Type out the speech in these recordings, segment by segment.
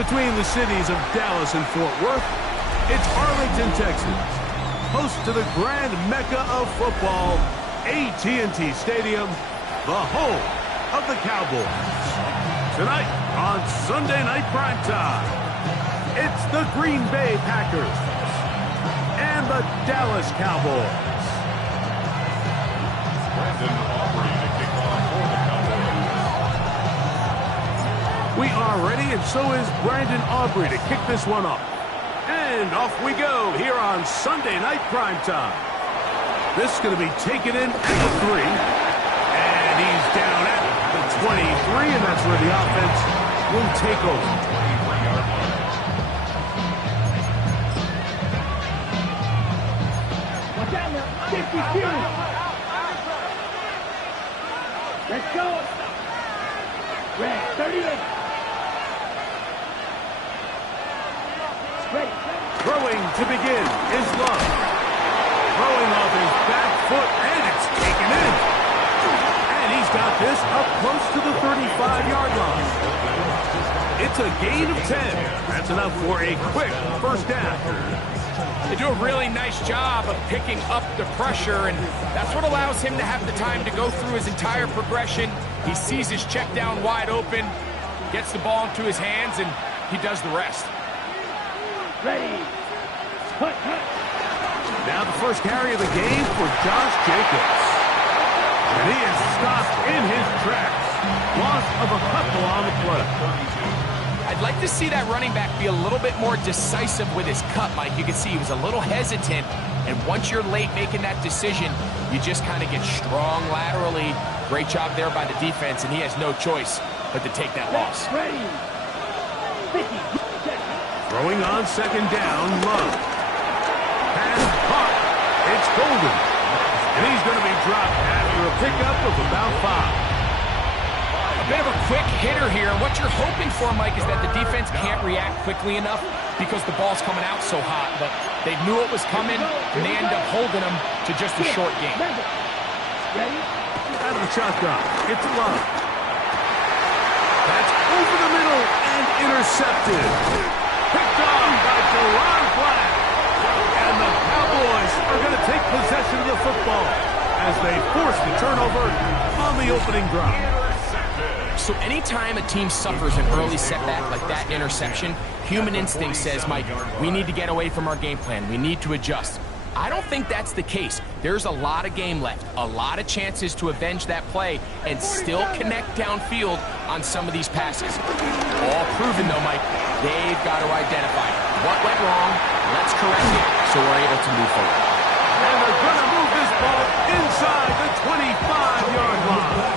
between the cities of Dallas and Fort Worth, it's Arlington, Texas, host to the grand mecca of football, AT&T Stadium, the home of the Cowboys. Tonight on Sunday Night Primetime, it's the Green Bay Packers and the Dallas Cowboys. We are ready, and so is Brandon Aubrey to kick this one off. And off we go here on Sunday Night Primetime. This is going to be taken in at the 3. And he's down at the 23, and that's where the offense will take over. Watch out now. 50 Let's go. Red, 38. Ready. Throwing to begin is Love. Throwing off his back foot, and it's taken in. And he's got this up close to the 35-yard line. It's a gain of 10. That's enough for a quick first down. They do a really nice job of picking up the pressure, and that's what allows him to have the time to go through his entire progression. He sees his check down wide open, gets the ball into his hands, and he does the rest. Ready. Hut, hut. Now the first carry of the game for Josh Jacobs. And he is stopped in his tracks. Loss of a couple on the play. I'd like to see that running back be a little bit more decisive with his cut, Mike. You can see he was a little hesitant, and once you're late making that decision, you just kind of get strong laterally. Great job there by the defense, and he has no choice but to take that loss. Ready. 50. Throwing on second down, Love. Pass caught. It's Golden. And he's going to be dropped after a pickup of about 5. A bit of a quick hitter here. What you're hoping for, Mike, is that the defense can't react quickly enough because the ball's coming out so hot. But they knew it was coming, and they end up holding them to just a short game. Ready? Out of the shotgun, it's Love. That's over the middle and intercepted. Picked off by Deron Black. And the Cowboys are going to take possession of the football as they force the turnover on the opening drive. So anytime a team suffers an early setback like that interception, human instinct says, Mike, we need to get away from our game plan. We need to adjust. I don't think that's the case. There's a lot of game left, a lot of chances to avenge that play and still connect downfield on some of these passes. All proven, though, Mike, they've got to identify what went wrong, let's correct it so we're able to move forward. And they're going to move this ball inside the 25-yard line.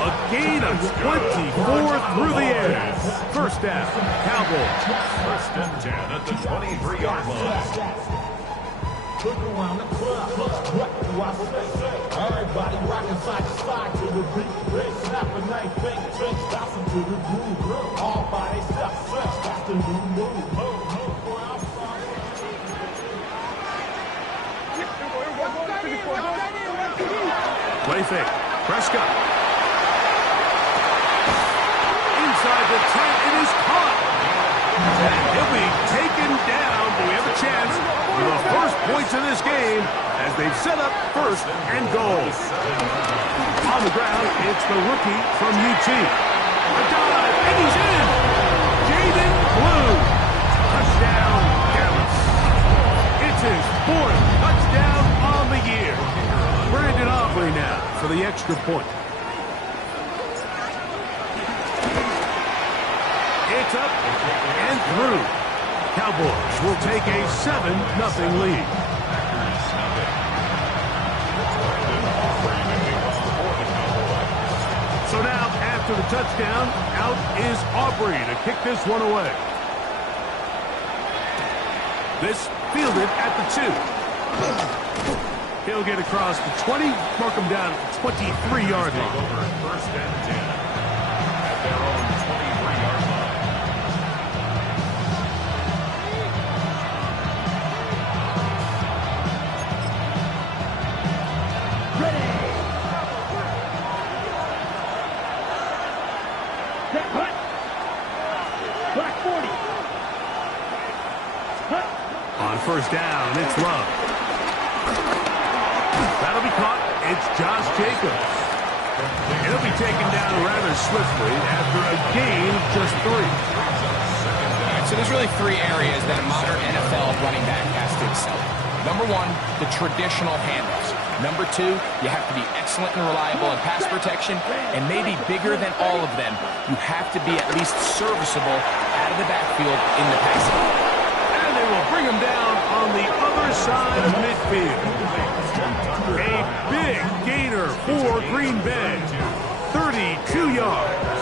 A gain of 24 through the air. First down, Cowboys. First and 10 at the 23-yard line. Look around the club, what do I say? Everybody rockin' side to side to the beat. They snap a nice thing, tricks, bouncing to the groove. All by themselves, stretch, that's the new move. Play fake. Prescott. Inside the 10, it is caught. And he'll be taken down, but we have a chance for the first points of this game as they've set up first and goal. On the ground, it's the rookie from UT. A dive, and he's in. Jaden Blue. Touchdown, Dallas. It's his 4th touchdown on the year. Brandon Aubrey now for the extra point. It's up and through. Cowboys will take a 7-0 lead. So now, after the touchdown, out is Aubrey to kick this one away. This fielded at the 2. He'll get across the 20, mark him down at the 23-yard line. First and 10 at their own 23-yard line. On first down, it's Love. That'll be caught. It's Josh Jacobs. He'll be taken down rather swiftly after a gain of just 3. All right, so there's really 3 areas that a modern NFL running back has to excel in. Number 1, the traditional handoffs. Number 2, you have to be excellent and reliable in pass protection, and maybe bigger than all of them, you have to be at least serviceable out of the backfield in the passing. And they will bring him down on the other side of midfield. A big gainer for Green Bay. 32 yards.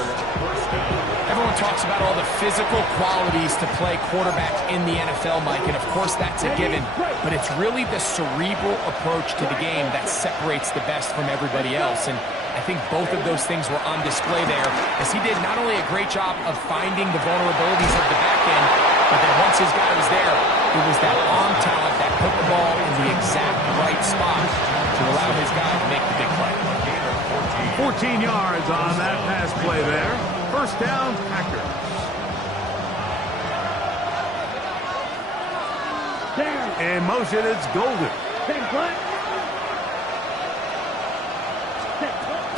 Everyone talks about all the physical qualities to play quarterback in the NFL, Mike, and of course that's a given, but it's really the cerebral approach to the game that separates the best from everybody else, and I think both of those things were on display there, as he did not only a great job of finding the vulnerabilities of the back end, but then once his guy was there, it was that arm talent that put the ball in the exact right spot to allow his guy to make the big play. 14 yards on that pass play there. First down, Packers. In motion, it's Golden.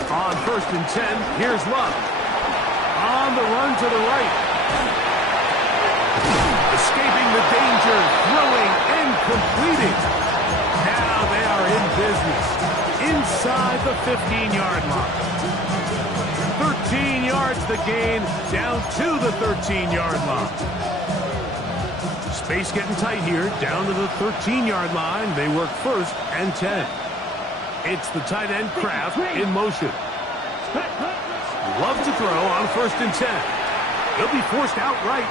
On first and 10, here's Love. On the run to the right. Escaping the danger, throwing and completing. Now they are in business. Inside the 15-yard line. 13 yards the gain, down to the 13-yard line. Space getting tight here, down to the 13-yard line. They work first and 10. It's the tight end Kraft in motion. Love to throw on first and 10. He'll be forced out right.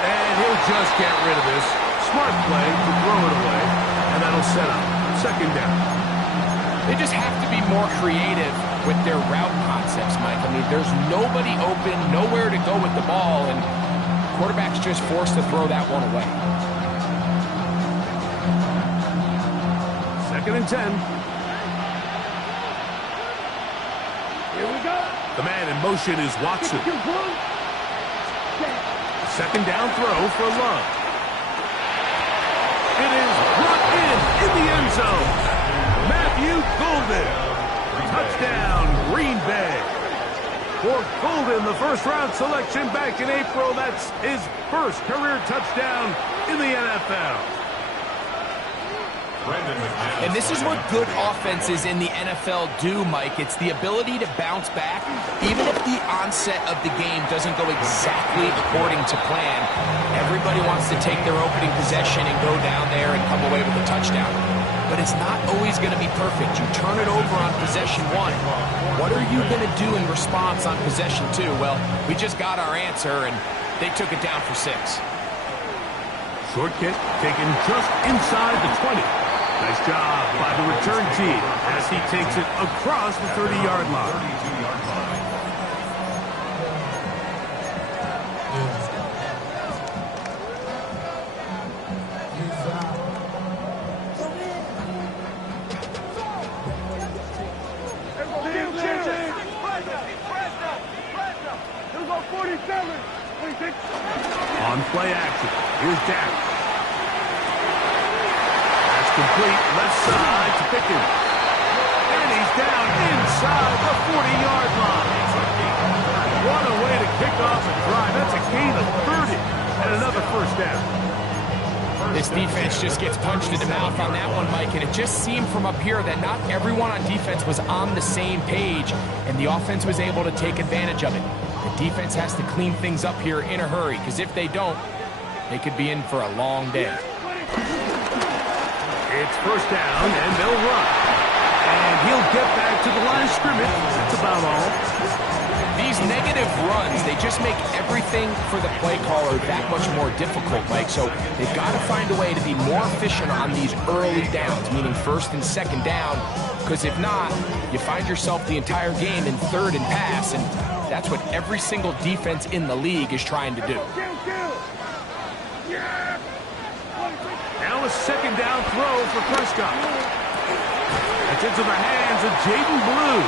And he'll just get rid of this. Smart play to throw it away, and that'll set up second down. They just have to be more creative with their route concepts, Mike. I mean, there's nobody open, nowhere to go with the ball, and quarterback's just forced to throw that one away. Second and 10. Here we go. The man in motion is Watson. Second down throw for Love. It is brought in the end zone. Matthew Golden. Touchdown, Green Bay. For Golden, the first-round selection back in April. That's his first career touchdown in the NFL. And this is what good offenses in the NFL do, Mike. It's the ability to bounce back, even if the onset of the game doesn't go exactly according to plan. Everybody wants to take their opening possession and go down there and come away with a touchdown. But it's not always going to be perfect. You turn it over on possession 1. What are you going to do in response on possession 2? Well, we just got our answer, and they took it down for 6. Short kick taken just inside the 20. Nice job by the return team as he takes it across the 30-yard line. On play action, here's Dak. Complete left side to Pickens. And he's down inside the 40-yard line. What a way to kick off a drive. That's a gain of 30 and another first down. This defense just gets punched in the mouth on that one, Mike, and it just seemed from up here that not everyone on defense was on the same page, and the offense was able to take advantage of it. The defense has to clean things up here in a hurry, because if they don't, they could be in for a long day. It's first down, and they'll run. And he'll get back to the line of scrimmage. That's about all. These negative runs, they just make everything for the play caller that much more difficult, Mike. So they've got to find a way to be more efficient on these early downs, meaning first and second down. Because if not, you find yourself the entire game in third and pass, and that's what every single defense in the league is trying to do. Now a second down throw for Prescott. That's into the hands of Jaden Blue.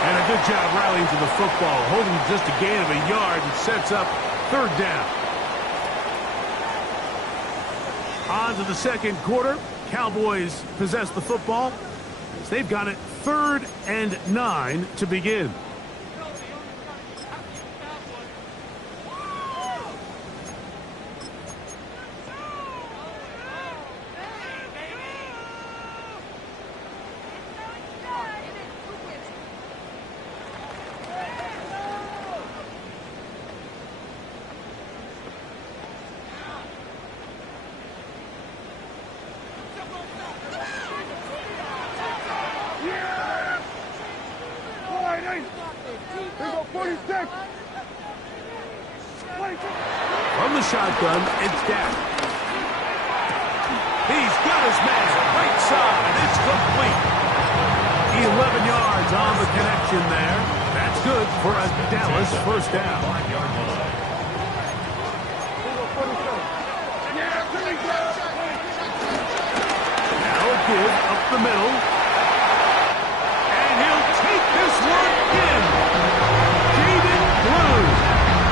And a good job rallying to the football, holding just a gain of a yard and sets up third down. On to the second quarter. Cowboys possess the football. They've got it 3rd and 9 to begin. From the shotgun, it's Dak. He's got his man right side. It's complete. 11 yards on the connection there. That's good for a Dallas first down. Now a give up the middle. And he'll take this one in. Jaden Blue.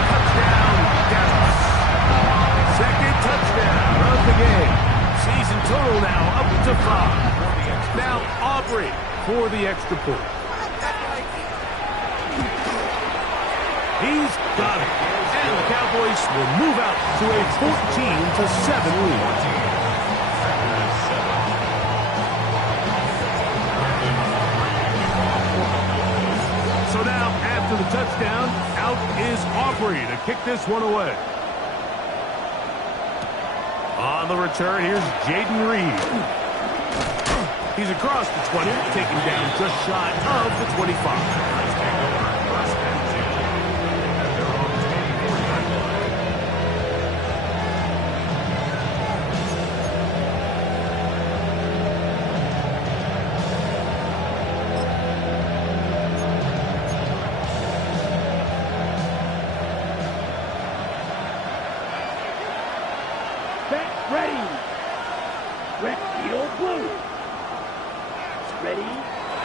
Touchdown, Dallas. Second touchdown of the game. Season total now up to 5. Now Aubrey for the extra point. He's got it. And the Cowboys will move out to a 14-7 lead. So now, after the touchdown, out is Aubrey to kick this one away. On the return, here's Jaden Reed. He's across the 20, taken down just shy of the 25.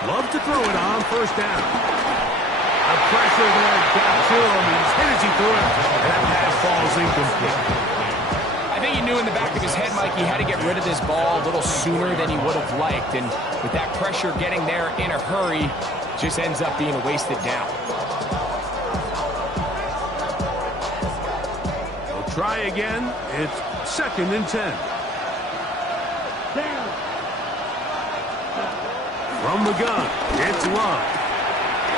Love to throw it on first down. The pressure there got to him. He's hit as he threw it. And that pass falls incomplete. I think he knew in the back of his head, Mike, he had to get rid of this ball a little sooner than he would have liked. And with that pressure getting there in a hurry, just ends up being a wasted down. They'll try again. It's 2nd and 10. From the gun, it's Love.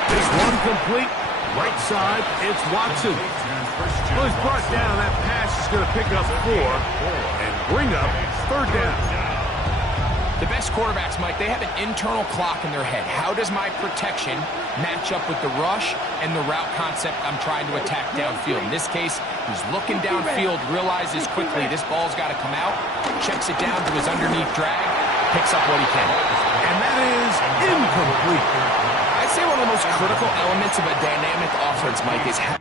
This one complete. Right side, it's Watson. Well, he's brought down. That pass is going to pick up 4 and bring up 3rd down. The best quarterbacks, Mike, they have an internal clock in their head. How does my protection match up with the rush and the route concept I'm trying to attack downfield? In this case, he's looking downfield, realizes quickly this ball's got to come out, checks it down to his underneath drag, picks up what he can. And that is incomplete. I'd say one of the most critical elements of a dynamic offense, Mike, is how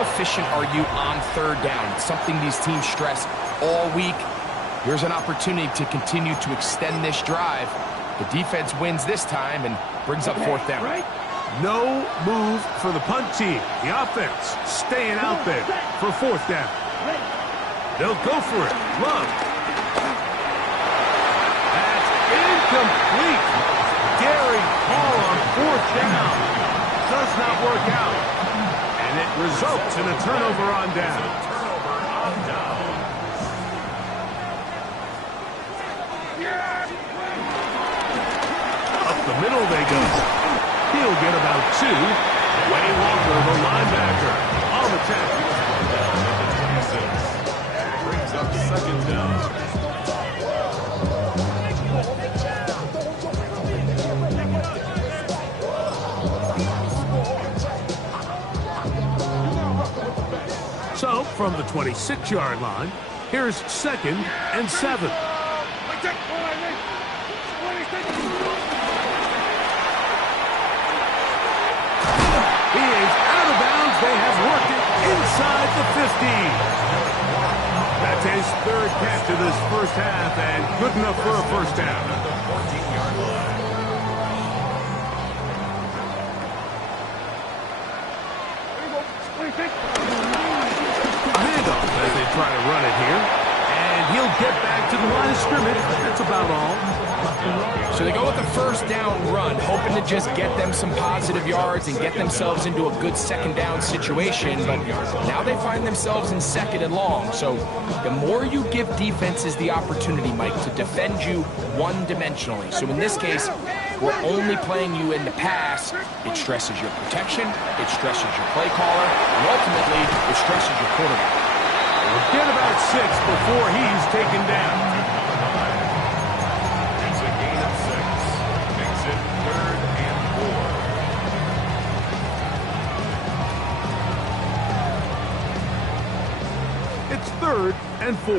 efficient are you on 3rd down? It's something these teams stress all week. Here's an opportunity to continue to extend this drive. The defense wins this time and brings up 4th down. No move for the punt team. The offense staying out there for 4th down. They'll go for it. Love. That's incomplete. Daring Paul on 4th down. Does not work out. And it results in a turnover on down. Up the middle they go. He'll get about 2. Way Walker, the linebacker, on the tackle. Brings up 2nd down. So, from the 26-yard line, here's 2nd and 7. Steve. That's his third catch of this first half, and good enough for a first down. At the 14-yard line. A handoff as they try to run it here. And he'll get back to the line of scrimmage. That's about all. So they go with the first down run, hoping to just get them some positive yards and get themselves into a good second down situation, but now they find themselves in second and long. So the more you give defenses the opportunity, Mike, to defend you one-dimensionally. So in this case, we're only playing you in the pass. It stresses your protection, it stresses your play caller, and ultimately, it stresses your quarterback. We'll get about 6 before he's taken down. It's a gain of 6. Makes it 3rd and 4. It's 3rd and 4.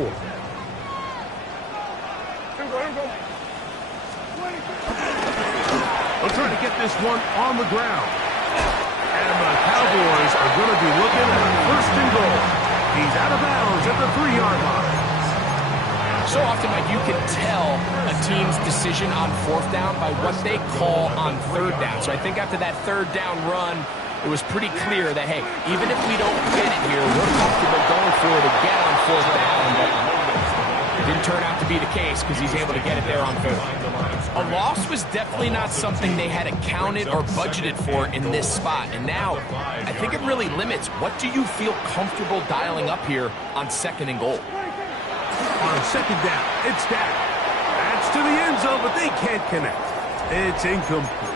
They'll try to get this one on the ground. And the Cowboys are going to be looking at 1st and goal. He's out of bounds at the 3-yard line. So often, Mike, you can tell a team's decision on 4th down by what they call on 3rd down. So I think after that 3rd down run, it was pretty clear that, hey, even if we don't get it here, we're comfortable going for it again on 4th down. But it didn't turn out to be the case because he's able to get it there on 3rd. A loss was definitely not something they had accounted or budgeted for in this spot. And now, I think it really limits what do you feel comfortable dialing up here on 2nd and goal. On 2nd down, it's Dak. That's to the end zone, but they can't connect. It's incomplete.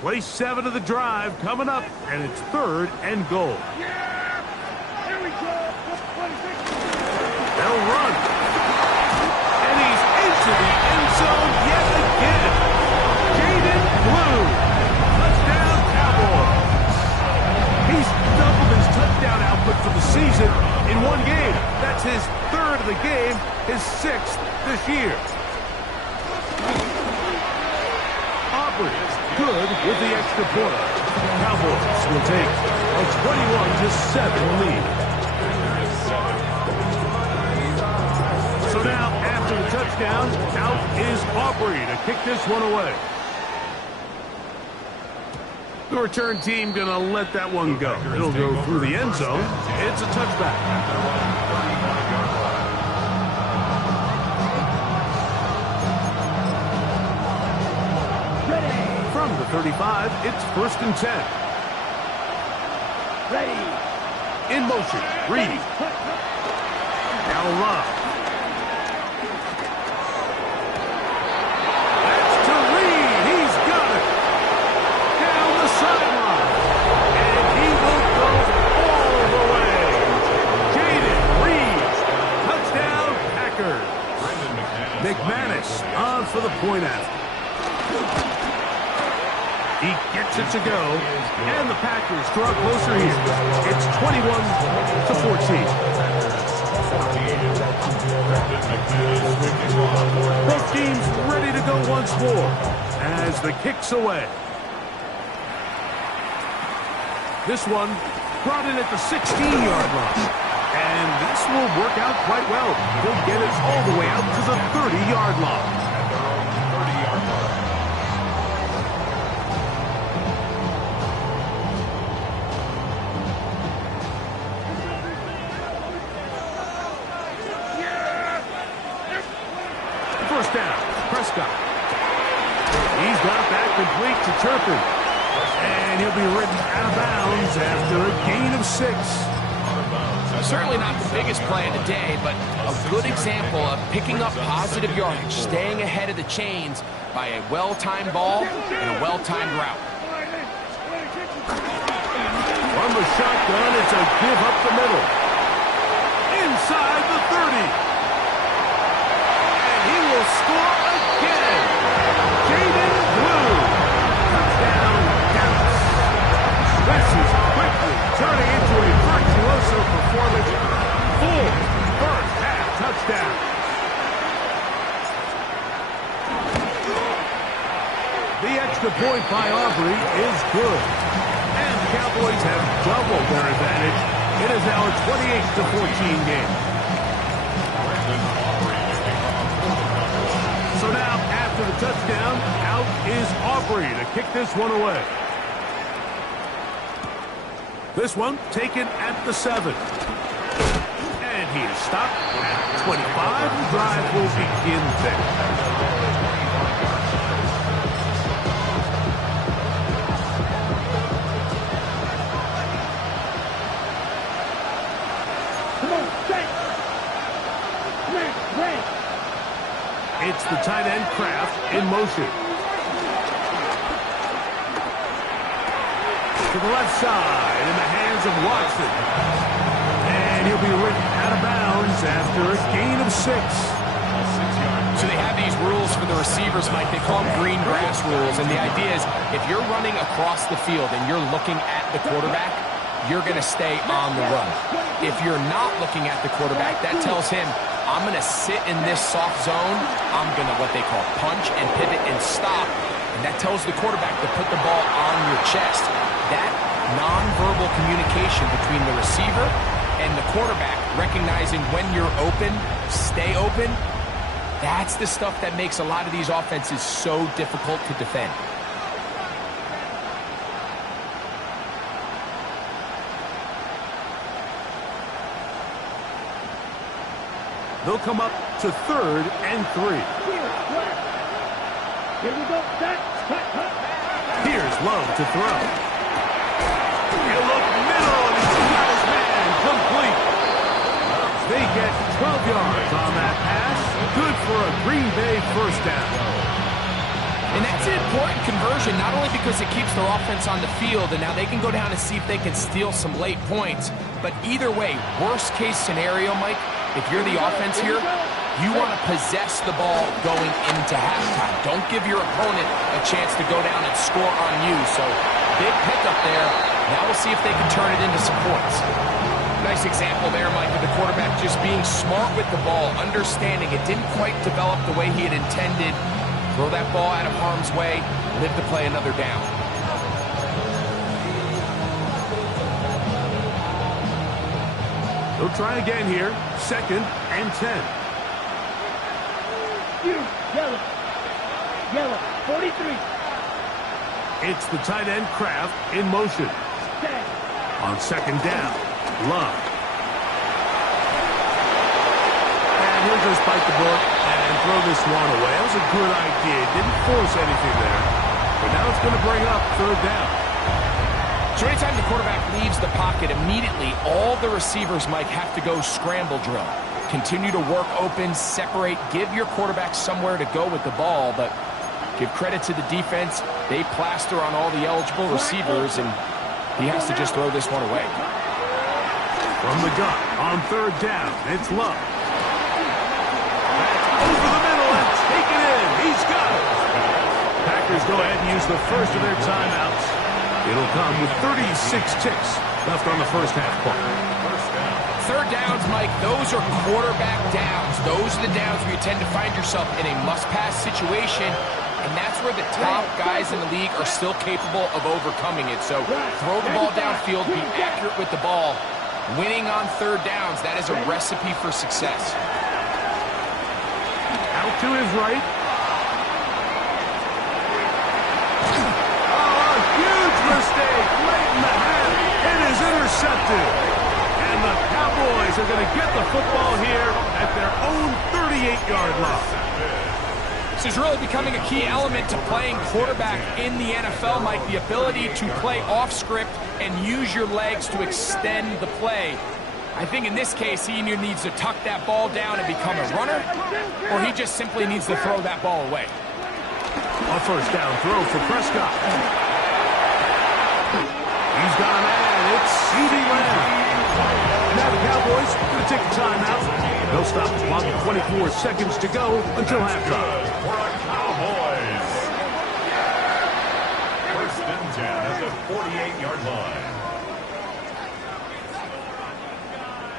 Play 7 of the drive coming up, and it's 3rd and goal. Here we go. They'll run. And he's into the end zone yet again. Jaden Blue. Touchdown, Cowboys. He's doubled his touchdown output for the season in one game. That's his 3rd of the game, his 6th this year. Aubrey good with the extra point. Cowboys will take a 21-7 lead. So now, after the touchdown, out is Aubrey to kick this one away. The return team going to let that one go. It'll go through the end zone. It's a touchback. From the 35, it's 1st and 10. Ready. In motion, Reed. Now Love. That's to Reed. He's got it. Down the sideline. And he will go all the way. Jaden Reed. Touchdown, Packers. McManus on for the point after. He gets it to go, and the Packers draw closer here. It's 21-14. Both teams ready to go once more as the kick's away. This one brought in at the 16-yard line. And this will work out quite well. He'll get it all the way out to the 30-yard line. First down, Prescott. He's got that complete to Turpin. And he'll be ridden out of bounds after a gain of 6. Certainly not the biggest play of the day, but a good example of picking up positive yardage, staying ahead of the chains by a well-timed ball and a well-timed route. From the shotgun, it's a give up the middle. Inside the 30. He will score again. Jaden Blue. Touchdown, extra point by Aubrey is good. And the Cowboys have doubled their advantage. It is now a 28-14 game. So now, after the touchdown, out is Aubrey to kick this one away. This one taken at the 7. And he is stopped at 25. The drive will begin there. It's the tight end Kraft in motion. To the left side in the hands of Watson. And he'll be ripped out of bounds after a gain of 6. So they have these rules for the receivers, Mike. They call them green grass rules. And the idea is if you're running across the field and you're looking at the quarterback, you're going to stay on the run. If you're not looking at the quarterback, that tells him, I'm going to sit in this soft zone. I'm going to what they call punch and pivot and stop. And that tells the quarterback to put the ball on your chest. That nonverbal communication between the receiver and the quarterback, recognizing when you're open, stay open, that's the stuff that makes a lot of these offenses so difficult to defend. They'll come up to 3rd and 3. Here we go. Here's Love to throw. He'll look middle, and he's got his man complete. They get 12 yards on that pass. Good for a Green Bay first down. And that's an important conversion, not only because it keeps their offense on the field, and now they can go down and see if they can steal some late points, but either way, worst case scenario, Mike, if you're the offense here, you want to possess the ball going into halftime. Don't give your opponent a chance to go down and score on you. So, big pickup there. Now we'll see if they can turn it into some points. Nice example there, Mike, of the quarterback just being smart with the ball, understanding it didn't quite develop the way he had intended. Throw that ball out of harm's way, live to play another down. They'll try again here. 2nd and 10. Yellow, 43. It's the tight end Kraft in motion. On 2nd down, Love. And he'll just bite the bullet and throw this one away. That was a good idea. Didn't force anything there. But now it's going to bring up 3rd down. So anytime the quarterback leaves the pocket, immediately all the receivers, Mike, have to go scramble drill. Continue to work open, separate, give your quarterback somewhere to go with the ball, but give credit to the defense. They plaster on all the eligible receivers, and he has to just throw this one away. From the gun on 3rd down, it's Love. That's over the middle and taken in. He's got it. Packers go ahead and use the first of their timeouts. It'll come with 36 ticks left on the first half clock. 3rd downs, Mike, those are quarterback downs. Those are the downs where you tend to find yourself in a must-pass situation, and that's where the top guys in the league are still capable of overcoming it. So throw the ball downfield, be accurate with the ball. Winning on 3rd downs, that is a recipe for success. Out to his right. Mistake late in the half. It is intercepted. And the Cowboys are going to get the football here at their own 38-yard line. This is really becoming a key element to playing quarterback in the NFL, Mike, the ability to play off script and use your legs to extend the play. I think in this case, he either needs to tuck that ball down and become a runner, or he just simply needs to throw that ball away. A first down throw for Prescott. He's got a man. It's C.D. Lamb. Now the Cowboys are going to take a timeout. They'll stop the clock at 24 seconds to go until halftime. For the Cowboys. 1st and 10 at the 48-yard line.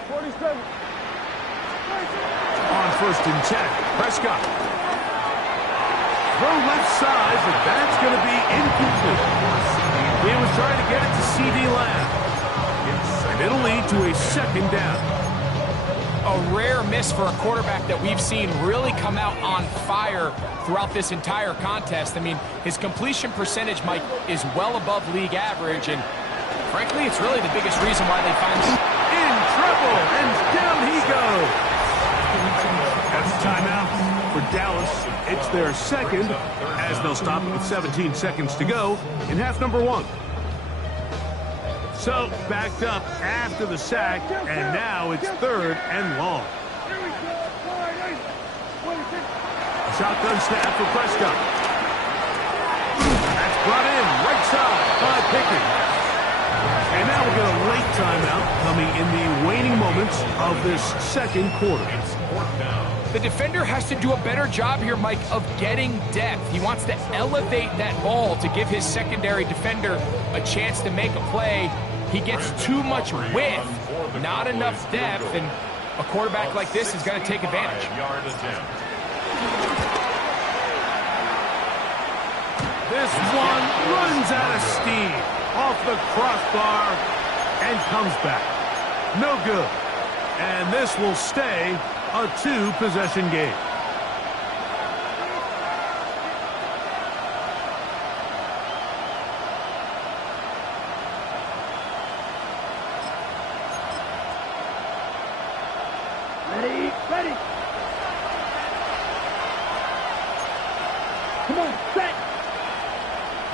47. On 1st and 10, Prescott. throw left side, but that's going to be incomplete. He was trying to get it to C.D. Lamb. And it'll lead to a second down. A rare miss for a quarterback that we've seen really come out on fire throughout this entire contest. I mean, his completion percentage, Mike, is well above league average, and frankly, it's really the biggest reason why they find him in trouble, and down he goes. That's a timeout for Dallas. It's their second, as they'll stop with 17 seconds to go in half number one. So, backed up after the sack, and now it's third and long. Shotgun snap for Prescott. That's brought in right side by Pickens. And now we'll get a late timeout coming in the waning moments of this second quarter. The defender has to do a better job here, Mike, of getting depth. He wants to elevate that ball to give his secondary defender a chance to make a play. He gets too much width, not enough depth, and a quarterback like this is going to take advantage. This one runs out of steam off the crossbar and comes back. No good. And this will stay a two-possession game. Ready. Come on, set.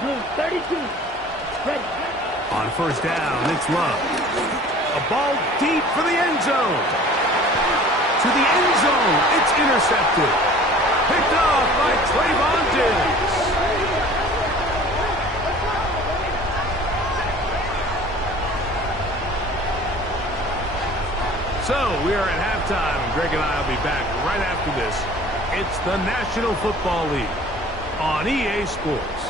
Move, 32. Ready. On first down, it's Love. A ball deep for the end zone. To the end zone, it's intercepted. Picked off by Trayvon Diggs. So, we are at halftime, and Greg and I will be back right after this. It's the National Football League on EA Sports.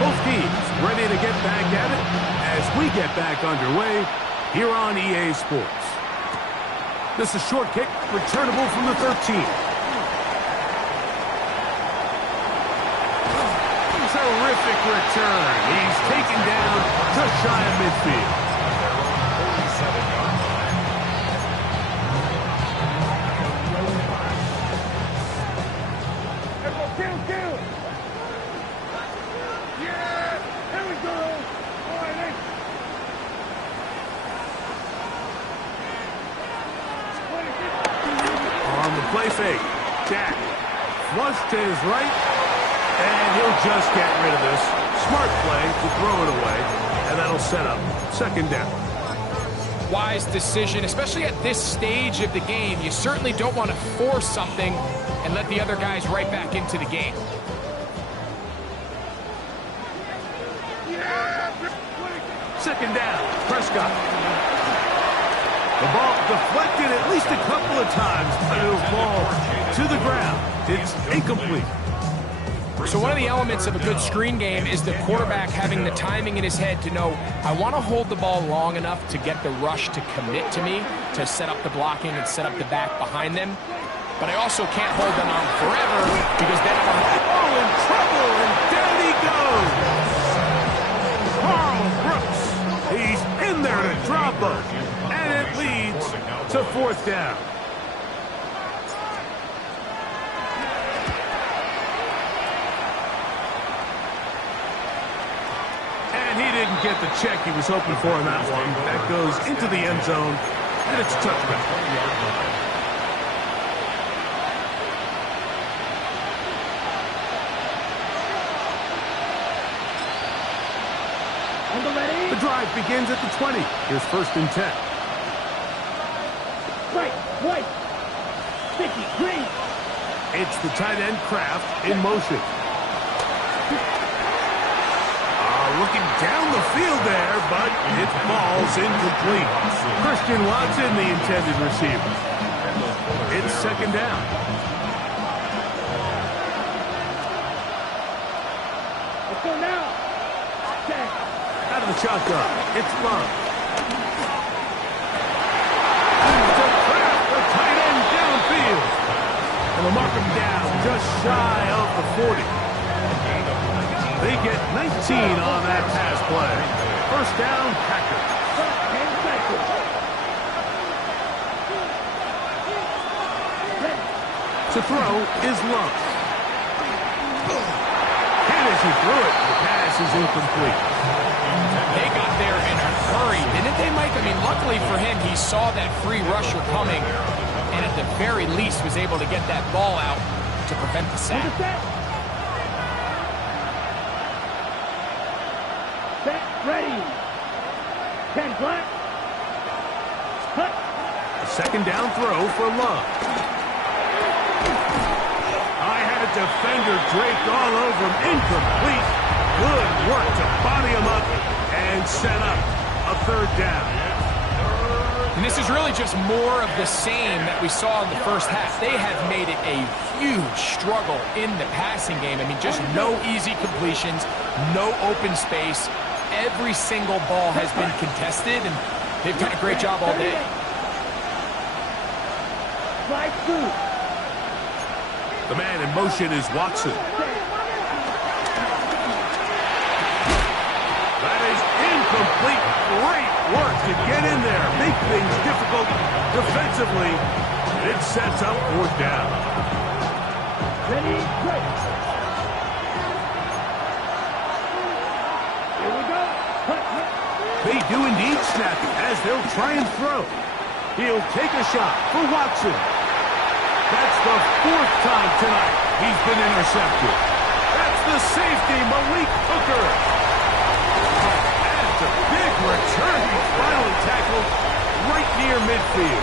Both teams ready to get back at it as we get back underway here on EA Sports. This is a short kick, returnable from the 13. Terrific return. He's taken down just shy of midfield. Kill. Yeah, here we go. All right, On the play fake, Jack flush to his right, and he'll just get rid of this. Smart play to throw it away, and that'll set up second down. Wise decision, especially at this stage of the game. You certainly don't want to force something and let the other guys right back into the game. Second down, Prescott. The ball deflected at least a couple of times, but it'll fall to the ground. It's incomplete. So one of the elements of a good screen game is the quarterback having the timing in his head to know, I want to hold the ball long enough to get the rush to commit to me, to set up the blocking and set up the back behind them. But I also can't hold them on forever because then I'm in trouble, and down he goes. Carl Brooks, he's in there to drop him, and it leads to fourth down. And he didn't get the check he was hoping for in that one. That goes into the end zone, and it's a touchback. The drive begins at the 20. Here's first and 10. Right, white, sticky, green. It's the tight end Kraft in motion. Looking down the field there, but it falls incomplete. Christian Watson, the intended receiver. It's second down. Let's go now. Out of the shotgun, it's Love. To craft the tight end downfield. And they'll mark him down just shy of the 40. They get 19 on that pass play. First down, Packers. To throw is Love. And as he threw it, the pass is incomplete. They got there in a hurry, didn't they, Mike? I mean, luckily for him, he saw that free rusher coming, and at the very least was able to get that ball out to prevent the sack. Set, ready. 10 black. Cut. A second down throw for Love. I had a defender draped all over him. Incomplete. Good work to body him up and set up a third down. And this is really just more of the same that we saw in the first half. They have made it a huge struggle in the passing game. I mean, just no easy completions, no open space. Every single ball has been contested, and they've done a great job all day. Slide through. The man in motion is Watson. That is incomplete. Great work to get in there. Make things difficult defensively. It sets up fourth down. Ready, quick. Here we go. Cut. They do indeed snap it as they'll try and throw. He'll take a shot for Watson. That's the fourth time tonight he's been intercepted. That's the safety, Malik Hooker. That's a big return. He's finally tackled right near midfield.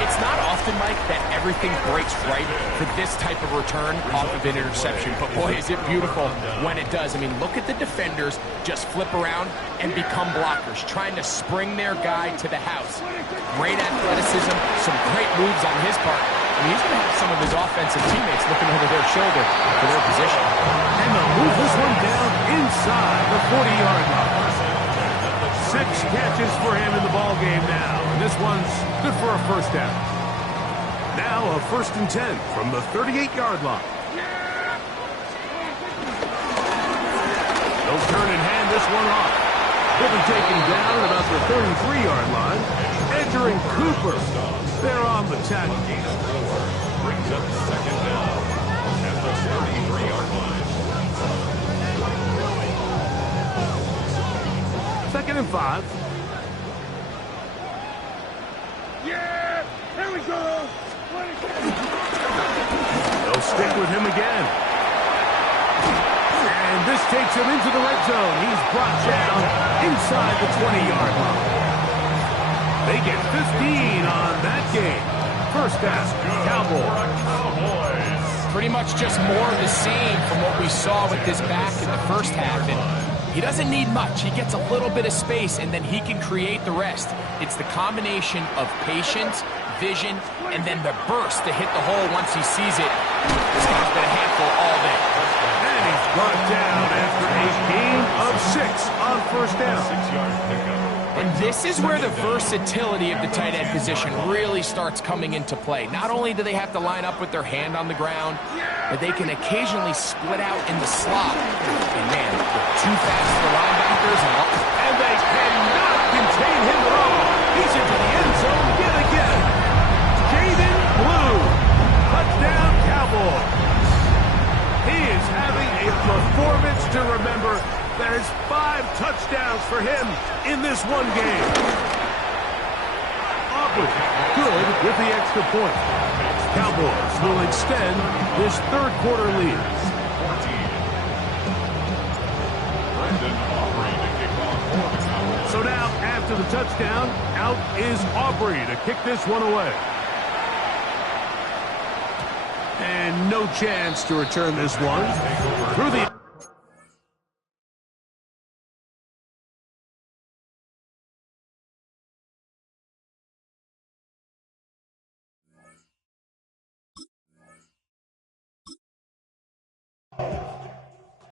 It's not often, Mike, that everything breaks right for this type of return off of an interception. But, boy, is it beautiful when it does. I mean, look at the defenders just flip around and become blockers, trying to spring their guy to the house. Great athleticism, some great moves on his part. I mean, he's going to have some of his offensive teammates looking over their shoulder for their position. And they'll move this one down inside the 40-yard line. 6 catches for him in the ballgame now. And this one's good for a first down. Now a 1st and 10 from the 38-yard line. They'll turn and hand this one off. He'll be taken down at about the 33-yard line. Edger and Cooper, they're on the tackle. Brings up second down at the 33-yard line. 2nd and 5. Yeah! Here we go! They'll stick with him again. And this takes him into the red zone. He's brought down inside the 20-yard line. They get 15 on that game. First down, Cowboys. Pretty much just more of the same from what we saw with this back in the first half. And he doesn't need much. He gets a little bit of space, and then he can create the rest. It's the combination of patience, vision, and then the burst to hit the hole once he sees it. This guy's been a handful all day. And he's brought down after a gain of 6 on first down. 6-yard pickup. And this is where the versatility of the tight end position really starts coming into play. Not only do they have to line up with their hand on the ground, but they can occasionally split out in the slot. And man, they're too fast for the linebackers. And they cannot contain him at all. He's into the end zone yet again. Jaden Blue. Touchdown, Cowboys. He is having a performance to remember. There's 5 touchdowns for him in this one game. Aubrey, good with the extra point. Cowboys will extend this third quarter lead. So now, after the touchdown, out is Aubrey to kick this one away. And no chance to return this one. Through